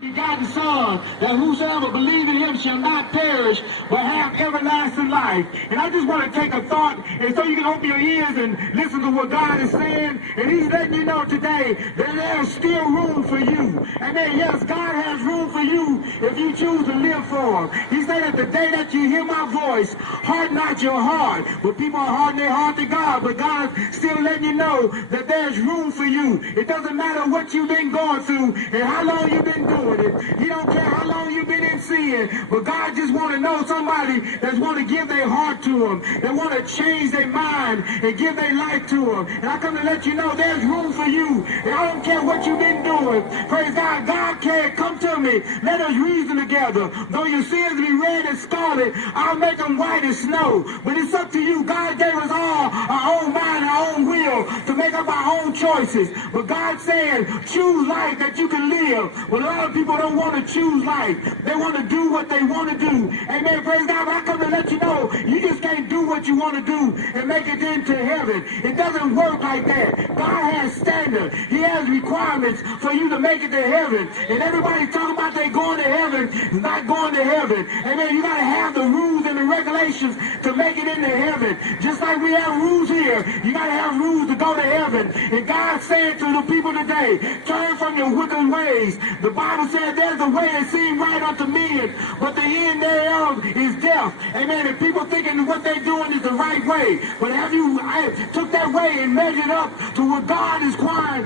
Begotten Son, that whosoever believe in him shall not perish, but have everlasting life. And I just want to take a thought, and so you can open your ears and listen to what God is saying. And he's letting you know today that there's still room for you. Amen. Yes, God has room for you if you choose to live for him. He said that the day that you hear my voice, harden not your heart. But people are hardening their heart to God, but God's still letting you know that there's room for you. It doesn't matter what you've been going through and how long you've been doing it. He don't care how long you've been in sin, but God just want to know somebody that want to give their heart to him, that want to change their mind and give their life to him. And I come to let you know there's room for you. And I don't care what you've been doing. Praise God. God can. Come to me. Let us reason together. Though your sins be red as scarlet, I'll make them white as snow. But it's up to you. God gave us all our own mind, our own will to make up our own choices. But God's saying, choose life that you can live. But a lot of people don't want to choose life. They want to do what they want to do. Amen. Praise God. But I come to let you know, you just can't do what you want to do and make it into heaven. It doesn't work like that. God has standards. He has requirements for you to make it to heaven. And everybody's talking about they going to heaven, not going to heaven. Amen. You got to have the rules and the regulations to make it into heaven. Just like we have rules here, you got to have rules to go to heaven. And God's saying to the people today, turn from your wicked ways. The Bible said there's a way that seems right unto men, but the end thereof is death. Amen. And people thinking what they're doing is the right way. But have you took that way and measured up to what God is requiring?